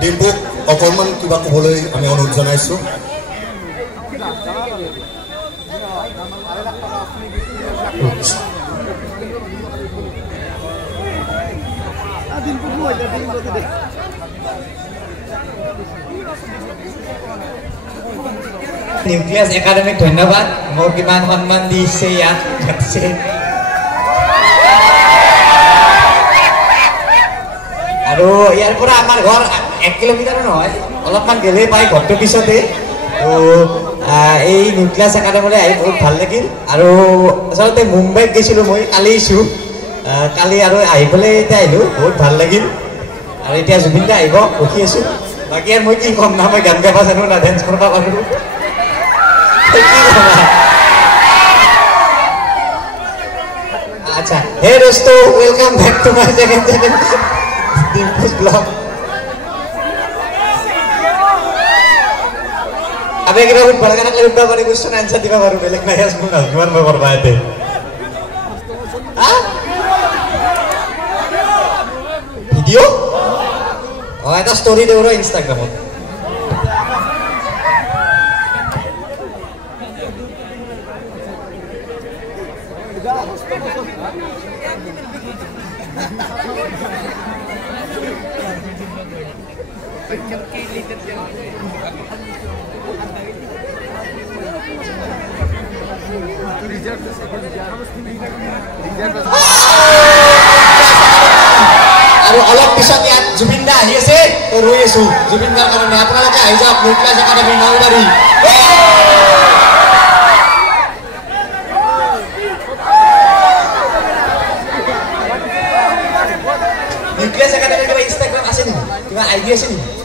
ডিম্পুক অকণমান কিবা ক'বলৈ আমি অনুৰোধ জনাইছোঁ। নিউক্লিয়াছ একাডেমিক ধন্যবাদ, মোক কিমান সন্মান দিছে ইয়াত। আৰু ইয়াৰ পৰা আমাৰ ঘৰ 1 কিলোমিটাৰো নহয়, অলপমান গেলেই পায় ঘৰটোৰ পিছতে। তো এই নিউক্লিয়াছ একাডেমিলৈ আহি বহুত ভাল লাগিল। আৰু আচলতে মুম্বাইত গৈছিলোঁ মই, কালি আহিছোঁ। কালি আৰু আহি পেলাই এতিয়া আহিলোঁ, বহুত ভাল লাগিল। আৰু এতিয়া জুবিন দা আহিব, ৰখি আছোঁ। বাকী আৰু মই কি ক'ম না, মই গান গাব জানো না ডেন্স কৰিব পাৰোঁ। আচ্ছা, হে দোস্তো, welcome back to my second channel Dimpus blog. আমি কিবা বহুত ভাল গান কৰিব পাৰি, কুৱেশ্যন আনচাৰ দিব পাৰোঁ, বেলেগ নাই মোৰ নাজমান মই কৰবা ইয়াতে। ভিডিঅ' এটা ষ্টৰি দিওঁ ৰ ইনষ্টাগ্ৰামত। আৰু অলপ পিছত ইয়াত জুবিন দা আহি আছে, ৰৈ আছো জুবিন দাৰ কাৰণে। আপোনালোকে আহি যাওক নিউক্লিয়াছ একাডেমি নলবাৰী। নিউক্লিয়াছ একাডেমিৰ কিবা ইনষ্টাগ্ৰাম আছে নেকি, কিবা আইডি আছে নেকি?